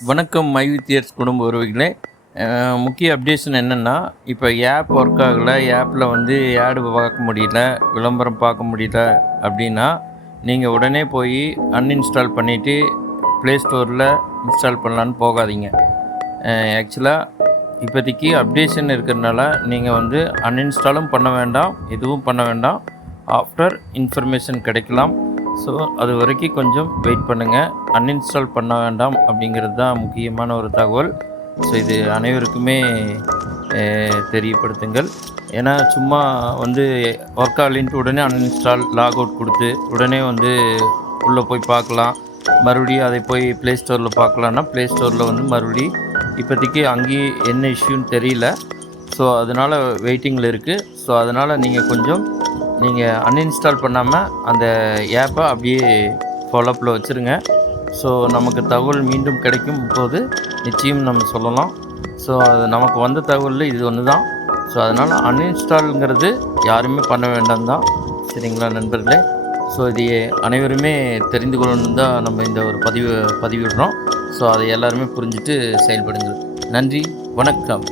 வணக்கம் மை வித்தியர்ஸ் குடும்ப உறவுகளே. முக்கிய அப்டேஷன் என்னென்னா இப்போ ஆப் ஒர்க் ஆகலை ஆப்பில் வந்து ஆடு பார்க்க முடியல விளம்பரம் பார்க்க முடியல அப்படின்னா நீங்கள் உடனே போய் அன்இன்ஸ்டால் பண்ணிவிட்டு ப்ளே ஸ்டோரில் இன்ஸ்டால் பண்ணலான்னு போகாதீங்க. ஆக்சுவலாக இப்போதைக்கு அப்டேஷன் இருக்கிறதுனால நீங்கள் வந்து அன்இன்ஸ்டாலும் பண்ண வேண்டாம் எதுவும் பண்ண வேண்டாம். ஆஃப்டர் இன்ஃபர்மேஷன் கிடைக்கலாம். ஸோ அது வரைக்கும் கொஞ்சம் வெயிட் பண்ணுங்கள் அன்இன்ஸ்டால் பண்ண வேண்டாம் அப்படிங்கிறது தான் முக்கியமான ஒரு தகவல். ஸோ இது அனைவருக்குமே தெரியப்படுத்துங்கள். ஏன்னா சும்மா வந்து ஒர்க் ஆகலின்ட்டு உடனே அன்இன்ஸ்டால் லாக் அவுட் கொடுத்து உடனே வந்து உள்ளே போய் பார்க்கலாம். மறுபடியும் அதை போய் ப்ளே ஸ்டோரில் பார்க்கலான்னா ப்ளே ஸ்டோரில் வந்து மறுபடியும் இப்போதைக்கு அங்கேயும் என்ன இஷ்யூன்னு தெரியல. ஸோ அதனால் வெயிட்டிங்கில் இருக்குது ஸோ அதனால் நீங்கள் கொஞ்சம் நீங்கள் அன்இன்ஸ்டால் பண்ணாமல் அந்த ஆப்பை அப்படியே ஃபாலோப்பில் வச்சுருங்க. ஸோ நமக்கு தகவல் மீண்டும் கிடைக்கும் போது நிச்சயம் நம்ம சொல்லலாம். ஸோ அது நமக்கு வந்த தகவலில் இது ஒன்று தான் ஸோ அதனால் அன்இன்ஸ்டாலுங்கிறது யாருமே பண்ண வேண்டாம் தான். சரிங்களா நண்பர்களே? ஸோ இது அனைவருமே தெரிந்து கொள்ளணும் தான் நம்ம இந்த ஒரு பதிவு பதிவிடுறோம். ஸோ அதை எல்லாருமே புரிஞ்சுட்டு செயல்படுங்கள். நன்றி வணக்கம்.